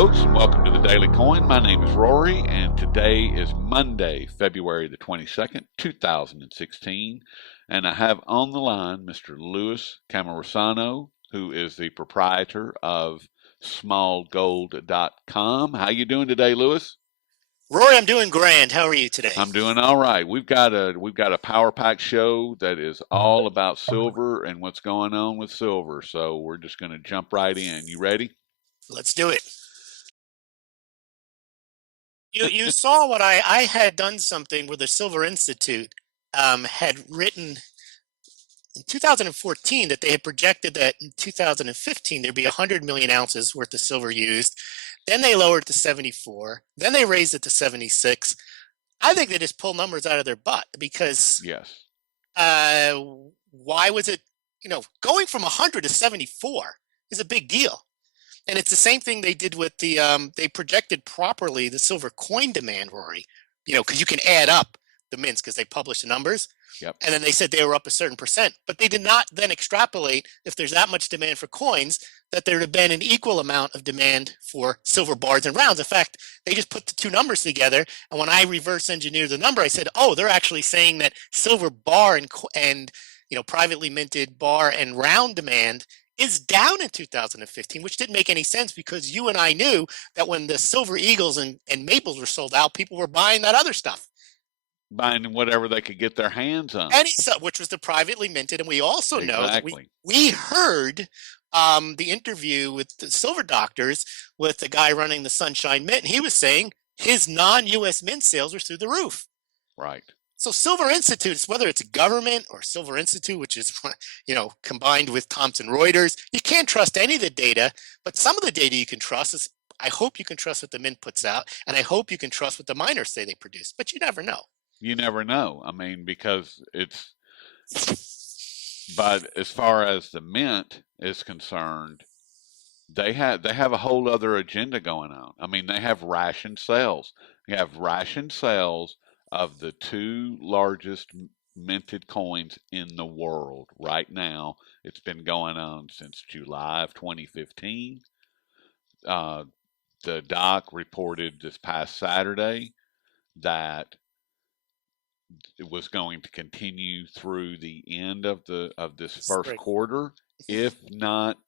folks, and welcome to the Daily Coin. My name is Rory, and today is Monday, February the 22nd, 2016, and I have on the line Mr. Louis Cammarosano, who is the proprietor of smallgold.com. How you doing today, Louis? Rory, I'm doing grand. How are you today? I'm doing all right. We've got a power pack show that is all about silver and what's going on with silver. So we're just going to jump right in. You ready? Let's do it. You saw what I had done something where the Silver Institute had written in 2014 that they had projected that in 2015 there'd be 100 million ounces worth of silver used. Then they lowered it to 74. Then they raised it to 76. I think they just pull numbers out of their butt because Yes. uh, why was it, going from 100 to 74 is a big deal. And it's the same thing they did with they projected properly the silver coin demand, Rory, because you can add up the mints because they publish the numbers. Yep. And then they said they were up a certain percent, but they did not then extrapolate if there's that much demand for coins that there would have been an equal amount of demand for silver bars and rounds. In fact, they just put the two numbers together. And when I reverse engineered the number, I said, oh, they're actually saying that silver bar and privately minted bar and round demand is down in 2015, which didn't make any sense because you and I knew that when the Silver Eagles and Maples were sold out, people were buying that other stuff. Buying whatever they could get their hands on. Which was the privately minted. And we also know that Exactly. we heard the interview with the Silver Doctors with the guy running the Sunshine Mint. And he was saying his non-U.S. mint sales are through the roof. Right. So Silver Institute, whether it's government or Silver Institute, which is, combined with Thomson Reuters, you can't trust any of the data, but some of the data you can trust is, I hope you can trust what the mint puts out, and I hope you can trust what the miners say they produce, but you never know. You never know. I mean, but as far as the mint is concerned, they have a whole other agenda going on. I mean, they have ration sales. You have ration sales of the two largest minted coins in the world right now. It's been going on since July of 2015. The doc reported this past Saturday that it was going to continue through the end of this first quarter, if not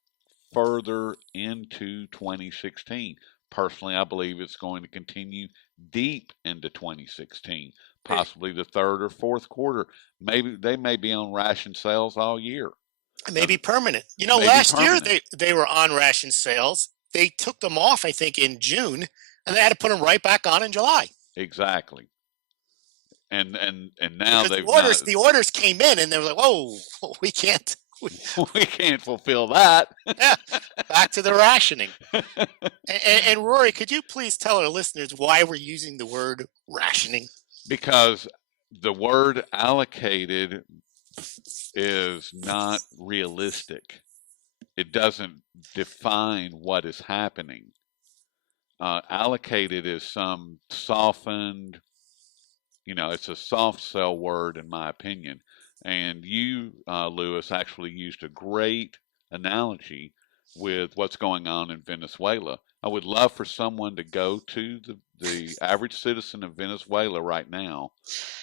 further into 2016. Personally, I believe it's going to continue deep into 2016, possibly the third or fourth quarter. Maybe they may be on ration sales all year. Maybe permanent. Last year they were on ration sales. They took them off, I think, in June, and they had to put them right back on in July. Exactly. And now the orders came in, and they were like, "Whoa, we can't." We can't fulfill that. Yeah, back to the rationing. And Rory, could you please tell our listeners why we're using the word rationing? Because the word allocated is not realistic. It doesn't define what is happening. Allocated is some softened, it's a soft sell word in my opinion. And you, Lewis, actually used a great analogy with what's going on in Venezuela. I would love for someone to go to the average citizen of Venezuela right now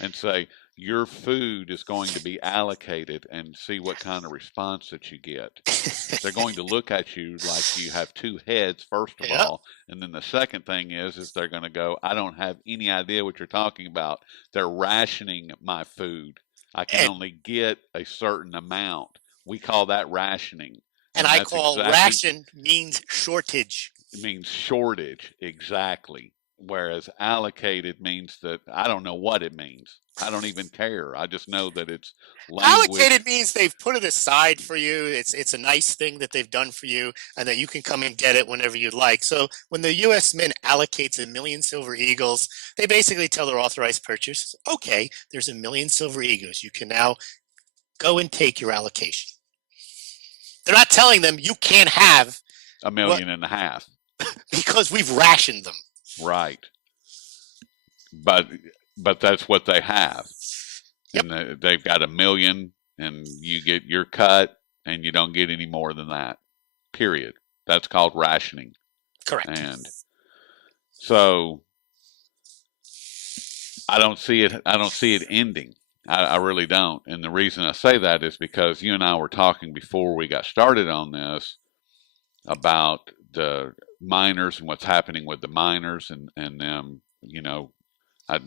and say, your food is going to be allocated, and see what kind of response that you get. They're going to look at you like you have two heads, first of all. And then the second thing is they're going to go, I don't have any idea what you're talking about. They're rationing my food. I can only get a certain amount. We call that rationing. And I call ration means shortage. It means shortage, exactly. Whereas allocated means that I don't know what it means. I don't even care. I just know that it's language. Allocated means they've put it aside for you. It's a nice thing that they've done for you, and that you can come and get it whenever you'd like. So when the U.S. Mint allocates 1 million Silver Eagles, they basically tell their authorized purchasers, okay, there's 1 million Silver Eagles. You can now go and take your allocation. They're not telling them you can't have 1.5 million because we've rationed them. Right. But that's what they have. Yep. And they've got 1 million, and you get your cut, and you don't get any more than that. Period. That's called rationing. Correct. And So I don't see it. I don't see it ending. I really don't. And the reason I say that is because you and I were talking before we got started on this about the miners and what's happening with the miners and them. I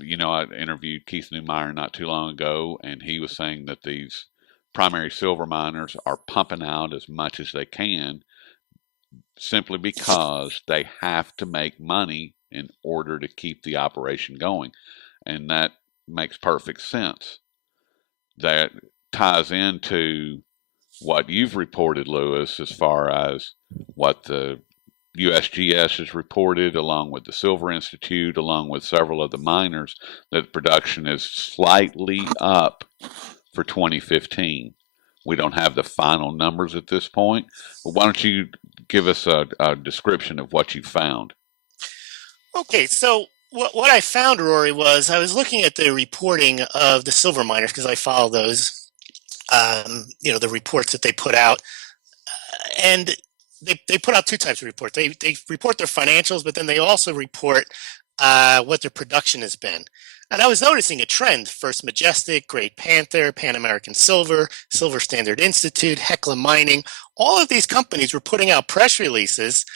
interviewed Keith Newmeyer not too long ago, and he was saying that these primary silver miners are pumping out as much as they can simply because they have to make money in order to keep the operation going. And that makes perfect sense. That ties into what you've reported, Lewis, as far as what the USGS has reported, along with the Silver Institute, along with several of the miners, that production is slightly up for 2015. We don't have the final numbers at this point, but why don't you give us a description of what you found? Okay, so what I found, Rory, was I was looking at the reporting of the silver miners because I follow those, the reports that they put out, and they put out two types of reports. They report their financials, but then they also report what their production has been. And I was noticing a trend: First Majestic, Great Panther, Pan American Silver, Silver Standard Institute, Hecla Mining. All of these companies were putting out press releases,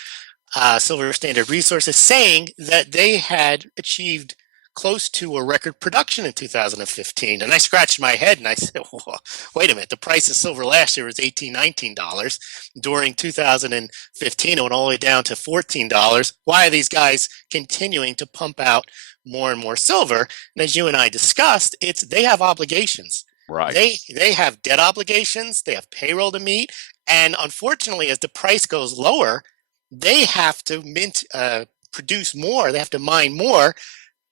Silver Standard Resources, saying that they had achieved close to a record production in 2015. And I scratched my head and I said, well, wait a minute, the price of silver last year was $18, $19. During 2015, it went all the way down to $14. Why are these guys continuing to pump out more and more silver? And as you and I discussed, they have obligations. Right. They have debt obligations, they have payroll to meet, and unfortunately, as the price goes lower, they have to produce more. They have to mine more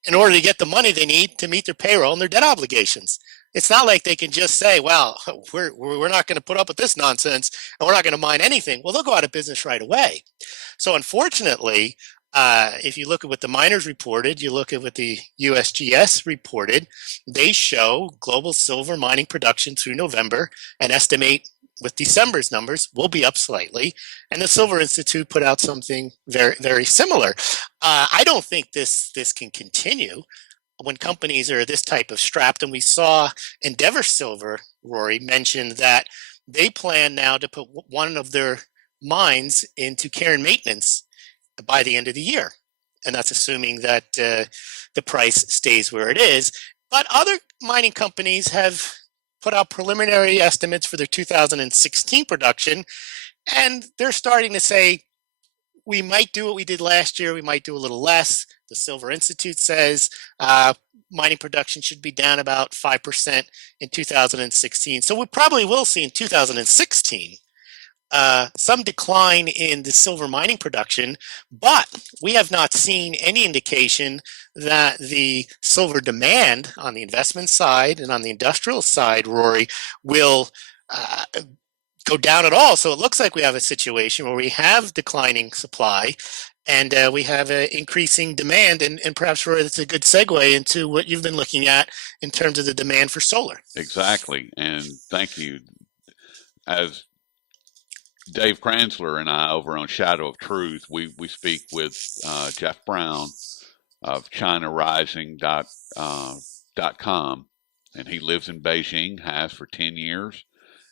in order to get the money they need to meet their payroll and their debt obligations. It's not like they can just say, well, we're not going to put up with this nonsense and we're not going to mine anything. Well, they'll go out of business right away. So unfortunately, if you look at what the miners reported, you look at what the USGS reported, they show global silver mining production through November and estimate with December's numbers will be up slightly. And the Silver Institute put out something very, very similar. I don't think this can continue when companies are this type of strapped. And we saw Endeavor Silver, Rory, mentioned that they plan now to put one of their mines into care and maintenance by the end of the year. And that's assuming that the price stays where it is. But other mining companies have put out preliminary estimates for their 2016 production, and they're starting to say, we might do what we did last year, we might do a little less. The Silver Institute says mining production should be down about 5% in 2016. So we probably will see in 2016 some decline in the silver mining production, but we have not seen any indication that the silver demand on the investment side and on the industrial side, Rory, will go down at all. So it looks like we have a situation where we have declining supply and we have increasing demand. And perhaps, Rory, that's a good segue into what you've been looking at in terms of the demand for solar. Exactly. And thank you. As Dave Kranzler and I over on Shadow of Truth, we speak with Jeff Brown of ChinaRising.com, and he lives in Beijing, has for 10 years.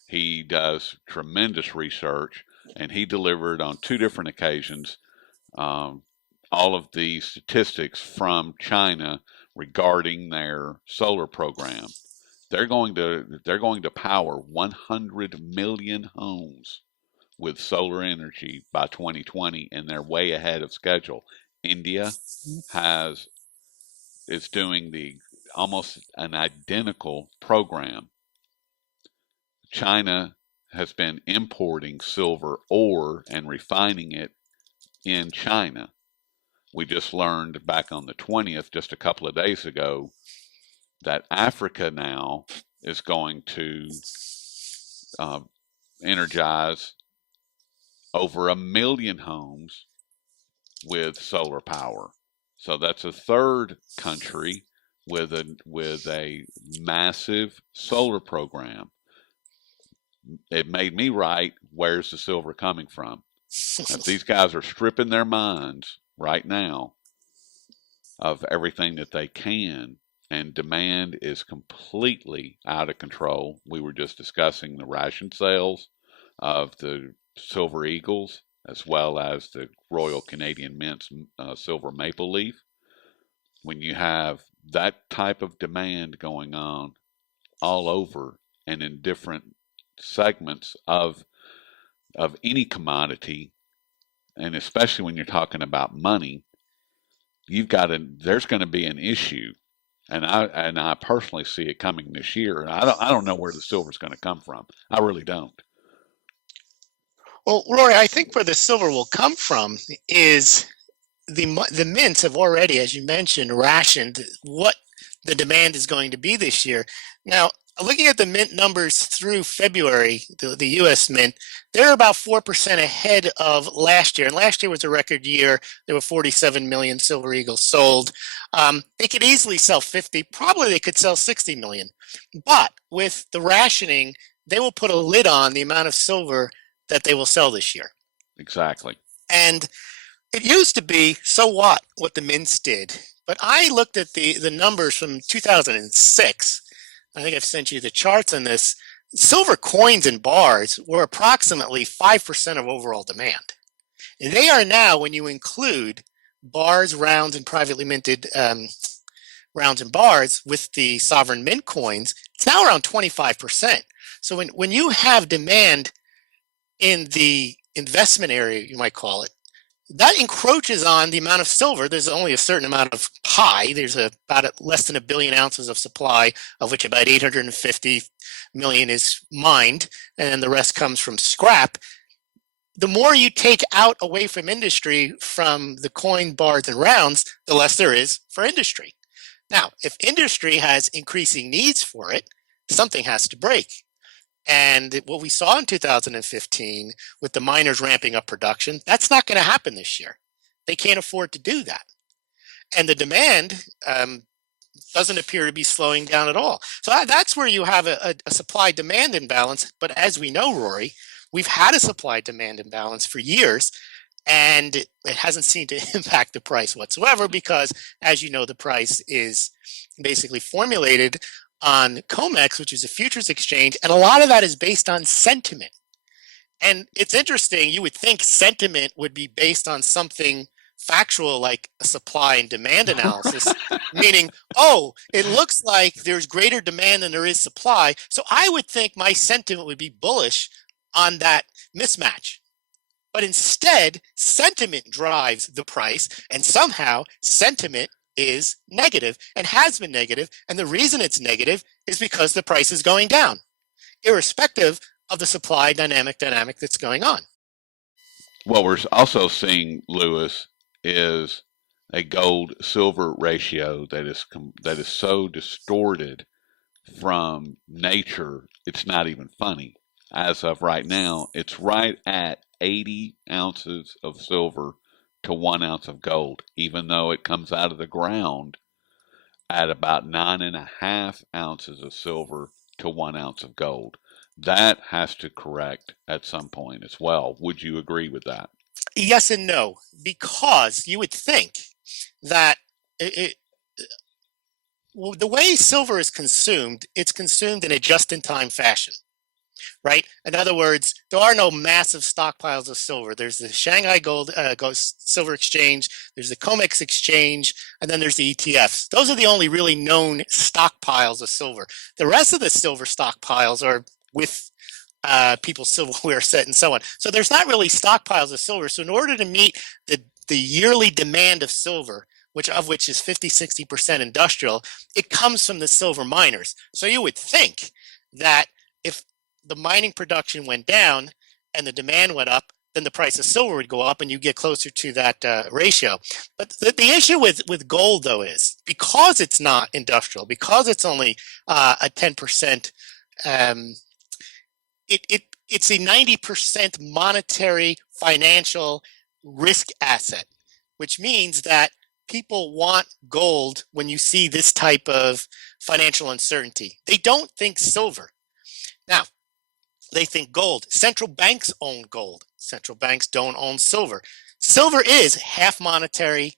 He does tremendous research, and he delivered on two different occasions all of the statistics from China regarding their solar program. They're going to power 100 million homes with solar energy by 2020, and they're way ahead of schedule. India is doing the almost an identical program. China has been importing silver ore and refining it in China. We just learned back on the 20th, just a couple of days ago, that Africa now is going to energize over 1 million homes with solar power. So that's a third country with a massive solar program. It made me write, where's the silver coming from? If these guys are stripping their mines right now, of everything that they can, and demand is completely out of control. We were just discussing the ration sales of the Silver Eagles as well as the Royal Canadian Mint's Silver Maple Leaf. When you have that type of demand going on all over and in different segments of any commodity, and especially when you're talking about money, there's going to be an issue, and I personally see it coming this year. I don't know where the silver's going to come from. I really don't. Well, Rory, I think where the silver will come from is the mints have already, as you mentioned, rationed what the demand is going to be this year. Now, looking at the mint numbers through February, the U.S. mint, they're about 4% ahead of last year. And last year was a record year. There were 47 million Silver Eagles sold. They could easily sell 50. Probably they could sell 60 million. But with the rationing, they will put a lid on the amount of silver that they will sell this year. Exactly. And it used to be, so what the mints did. But I looked at the numbers from 2006. I think I've sent you the charts on this. Silver coins and bars were approximately 5% of overall demand. And they are now, when you include bars, rounds, and privately minted rounds and bars with the sovereign mint coins, it's now around 25%. So when you have demand in the investment area, you might call it, that encroaches on the amount of silver. There's only a certain amount of pie. There's about less than 1 billion ounces of supply, of which about 850 million is mined, and the rest comes from scrap. The more you take out away from industry from the coin, bars, and rounds, the less there is for industry. Now, if industry has increasing needs for it, something has to break. And what we saw in 2015 with the miners ramping up production, that's not going to happen this year. They can't afford to do that. And the demand doesn't appear to be slowing down at all. So that's where you have a supply-demand imbalance. But as we know, Rory, we've had a supply-demand imbalance for years, and it hasn't seemed to impact the price whatsoever because, as you know, the price is basically formulated on COMEX, which is a futures exchange, and a lot of that is based on sentiment. And it's interesting, you would think sentiment would be based on something factual like a supply and demand analysis, meaning, oh, it looks like there's greater demand than there is supply, so I would think my sentiment would be bullish on that mismatch. But instead, sentiment drives the price, and somehow sentiment is negative and has been negative. And the reason it's negative is because the price is going down, irrespective of the supply dynamic that's going on. What we're also seeing, Lewis, is a gold silver ratio that is so distorted from nature, it's not even funny. As of right now, it's right at 80 ounces of silver to 1 ounce of gold, even though it comes out of the ground at about 9.5 ounces of silver to 1 ounce of gold. That has to correct at some point as well. Would you agree with that? Yes and no, because you would think that the way silver is consumed, it's consumed in a just-in-time fashion. Right? In other words, there are no massive stockpiles of silver. There's the Shanghai Silver Exchange, there's the COMEX Exchange, and then there's the ETFs. Those are the only really known stockpiles of silver. The rest of the silver stockpiles are with people's silverware set and so on. So there's not really stockpiles of silver. So in order to meet the yearly demand of silver, which is 50-60% industrial, it comes from the silver miners. So you would think that if the mining production went down and the demand went up, then the price of silver would go up and you get closer to that ratio. But the issue with gold, though, is because it's not industrial, because it's only a 10%, it's a 90% monetary financial risk asset, which means that people want gold when you see this type of financial uncertainty. They don't think silver. Now, they think gold. Central banks own gold. Central banks don't own silver. Silver is half monetary,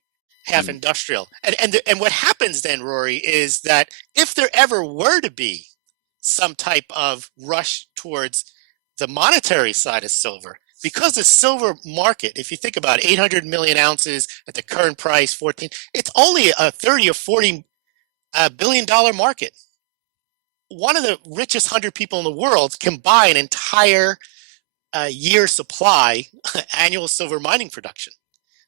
half And industrial. And what happens then, Rory, is that if there ever were to be some type of rush towards the monetary side of silver, because the silver market, if you think about 800 million ounces at the current price, 14, it's only a 30 or 40 billion-dollar market. One of the richest 100 people in the world can buy an entire year supply annual silver mining production.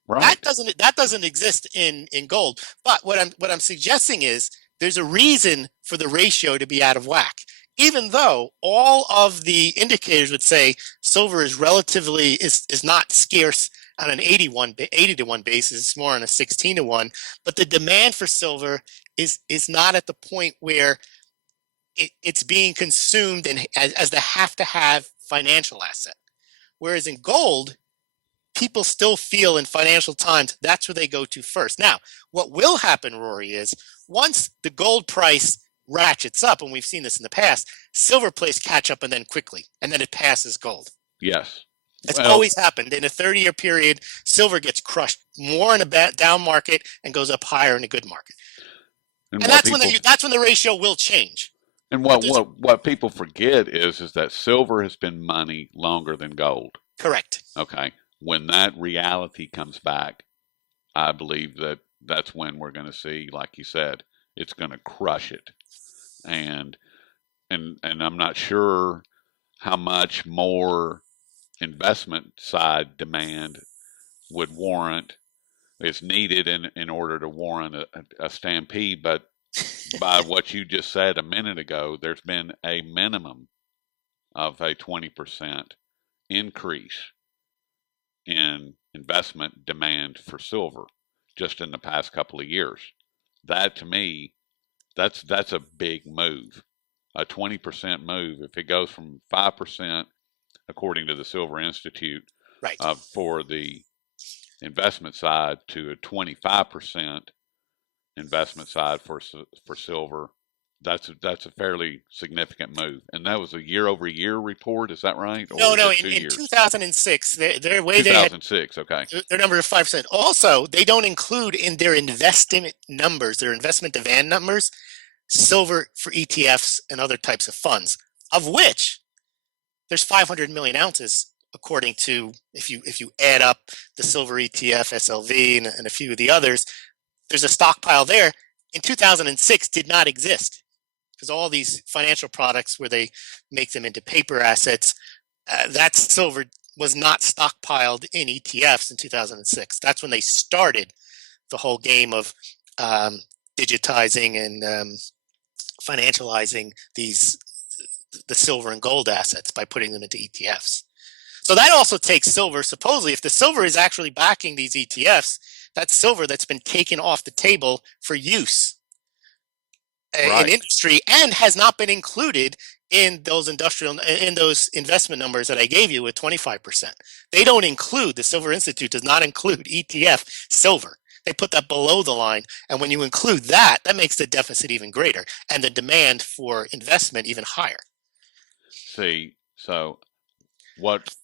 right. That doesn't exist in gold. But what I'm suggesting is there's a reason for the ratio to be out of whack. Even though all of the indicators would say silver is relatively is not scarce on an 80 to 1 basis, it's more on a 16 to 1, but the demand for silver is not at the point where it's being consumed and as the have to have financial asset. Whereas in gold, people still feel in financial times that's where they go to first. Now, what will happen, Rory, is once the gold price ratchets up, and we've seen this in the past, silver plays catch up and then quickly, and then it passes gold. Yes. That's Well, always happened. In a 30-year period, silver gets crushed more in a down market and goes up higher in a good market. and And what people that's when the ratio will change. and But what there's what people forget is that silver has been money longer than gold. correct. Okay. When that reality comes back, I believe that that's when we're going to see, like you said, it's going to crush it. And and I'm not sure how much more investment side demand would warrant is needed in order to warrant a stampede. But by what you just said a minute ago, there's been a minimum of a 20% increase in investment demand for silver just in the past couple of years. That to me, that's a big move. A 20% move. If it goes from 5%, according to the Silver Institute, Right. for the investment side to a 25% investment side for silver, that's a fairly significant move. And that was a year over year report. Is that right, or No, was no. it In, 2 years? 2006, their way they had 2006. Okay. their number of 5%. Also, they don't include in their investment numbers, their investment demand numbers, silver for ETFs and other types of funds, of which there's 500 million ounces, according to if you add up the silver ETF, SLV, and a few of the others. There's a stockpile there. In 2006, did not exist because all these financial products where they make them into paper assets, that silver was not stockpiled in ETFs in 2006. That's when they started the whole game of digitizing and financializing the silver and gold assets by putting them into ETFs. So that also takes silver. Supposedly, if the silver is actually backing these ETFs, that's silver that's been taken off the table for use in industry and has not been included in those investment numbers that I gave you with 25%. They don't include, the Silver Institute does not include ETF silver. They put that below the line. And when you include that, that makes the deficit even greater and the demand for investment even higher. See, so what?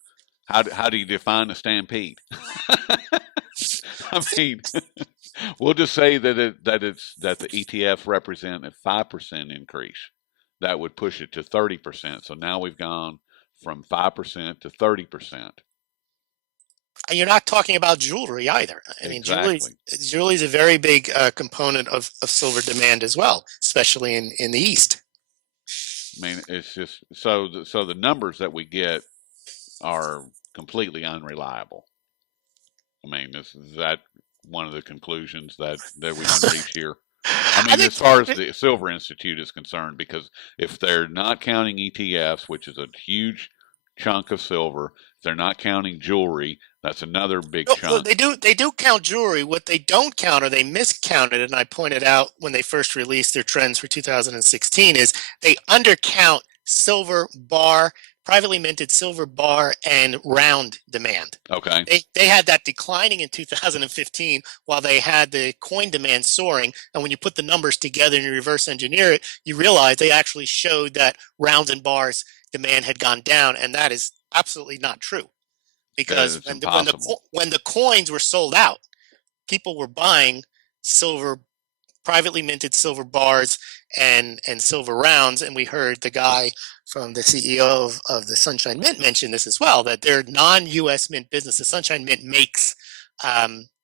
How do you define a stampede? I mean, we'll just say that the ETFs represent a 5% increase. That would push it to 30%. So now we've gone from 5% to 30%. And you're not talking about jewelry either. I mean, Exactly. jewelry is a very big component of silver demand as well, especially in the East. I mean, it's just so the numbers that we get are completely unreliable. I mean, is that one of the conclusions that we can reach here? I mean, as far as the Silver Institute is concerned, because if they're not counting ETFs, which is a huge chunk of silver, if they're not counting jewelry, that's another big chunk. They do count jewelry. What they don't count, or they miscounted, and I pointed out when they first released their trends for 2016, is they undercount silver bar, privately minted silver bar, and round demand. Okay. They had that declining in 2015 while they had the coin demand soaring. And when you put the numbers together and you reverse engineer it, you realize they actually showed that rounds and bars demand had gone down, and that is absolutely not true. Because when the coins were sold out, people were buying silver, privately minted silver bars and silver rounds. And we heard the guy from the CEO of the Sunshine Mint mention this as well, that they're non-U.S. mint business. The Sunshine Mint makes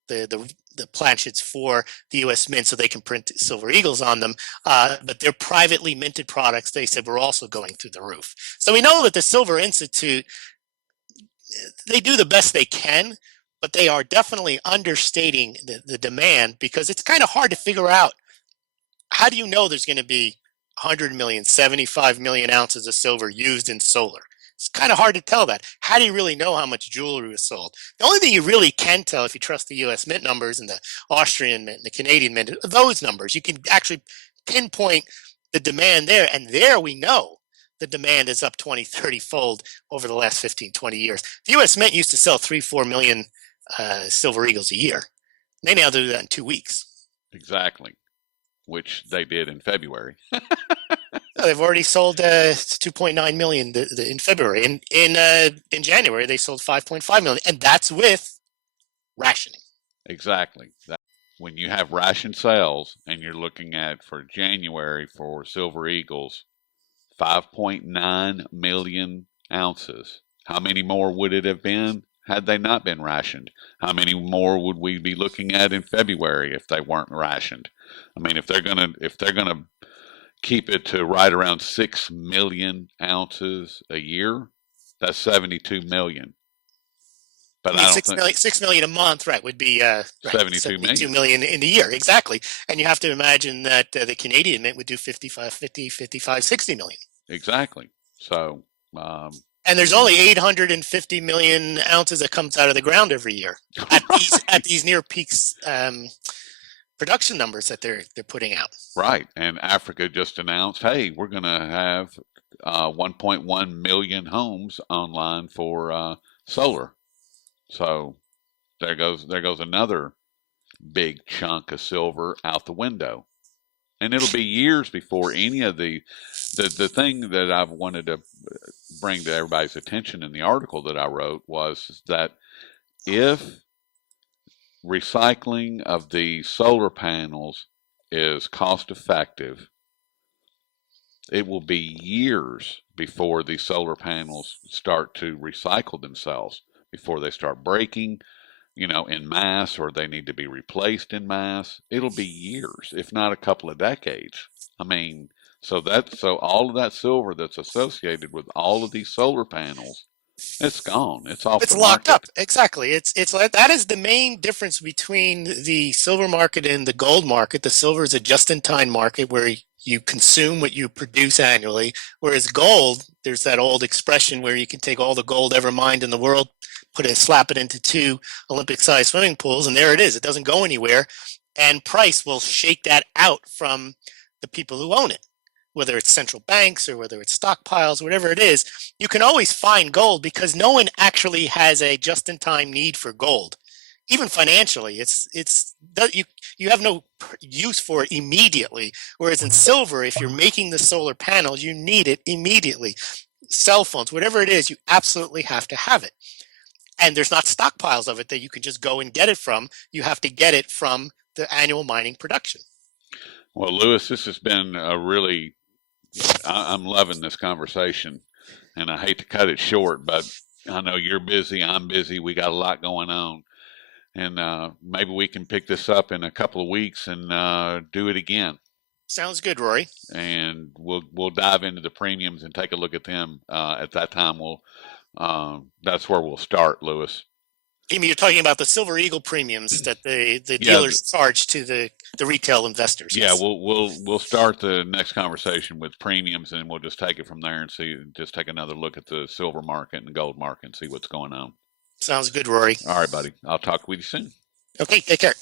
the planchets for the U.S. Mint so they can print silver eagles on them. But they're privately minted products, they said, were also going through the roof. So we know that the Silver Institute, they do the best they can, but they are definitely understating the demand, because it's kind of hard to figure out, how do you know there's going to be 100 million, 75 million ounces of silver used in solar? It's kind of hard to tell that. How do you really know how much jewelry was sold? The only thing you really can tell, if you trust the U.S. Mint numbers and the Austrian Mint and the Canadian Mint, those numbers, you can actually pinpoint the demand there. And there we know the demand is up 20, 30 fold over the last 15, 20 years. The U.S. Mint used to sell 3-4 million silver eagles a year. They now do that in 2 weeks. Exactly, which they did in February. They've already sold 2.9 million in February. In January, they sold 5.5 million, and that's with rationing. Exactly. When you have ration sales and you're looking at, for January, for silver eagles, 5.9 million ounces. How many more would it have been had they not been rationed? How many more would we be looking at in February if they weren't rationed? I mean, if they're gonna keep it to right around 6 million ounces a year, that's 72 million. But I don't think 6 million a month, right, would be 72 million in the year, exactly. And you have to imagine that the Canadian Mint would do 55, 60 million. Exactly. So, and there's only 850 million ounces that comes out of the ground every year at these near peaks production numbers that they're putting out. Right. And Africa just announced, hey, we're going to have 1.1 million homes online for solar. So there goes another big chunk of silver out the window. And it'll be years before any of the thing that I've wanted to bring to everybody's attention in the article that I wrote was that if recycling of the solar panels is cost effective, it will be years before the solar panels start to recycle themselves, before they start breaking, in mass, or they need to be replaced in mass. It'll be years, if not a couple of decades. I mean, so all of that silver that's associated with all of these solar panels, it's gone. It's off the market. It's locked up. Exactly. It's like, that is the main difference between the silver market and the gold market. The silver is a just-in-time market where you consume what you produce annually, whereas gold, there's that old expression where you can take all the gold ever mined in the world, slap it into 2 Olympic-sized swimming pools, and there it is. It doesn't go anywhere, and price will shake that out from the people who own it, whether it's central banks or whether it's stockpiles, whatever it is. You can always find gold because no one actually has a just-in-time need for gold. Even financially, you have no use for it immediately. Whereas in silver, if you're making the solar panels, you need it immediately. Cell phones, whatever it is, you absolutely have to have it. And there's not stockpiles of it that you can just go and get it from. You have to get it from the annual mining production. Well, Lewis, this has been I'm loving this conversation, and I hate to cut it short, but I know you're busy, I'm busy, we got a lot going on. And maybe we can pick this up in a couple of weeks and do it again. Sounds good, Rory. And we'll dive into the premiums and take a look at them. At that time, that's where we'll start, Lewis. You mean, you're talking about the Silver Eagle premiums that the dealers charge to the retail investors? Yeah, yes. We'll start the next conversation with premiums, and we'll just take it from there and just take another look at the silver market and the gold market and see what's going on. Sounds good, Rory. All right, buddy. I'll talk with you soon. Okay, take care.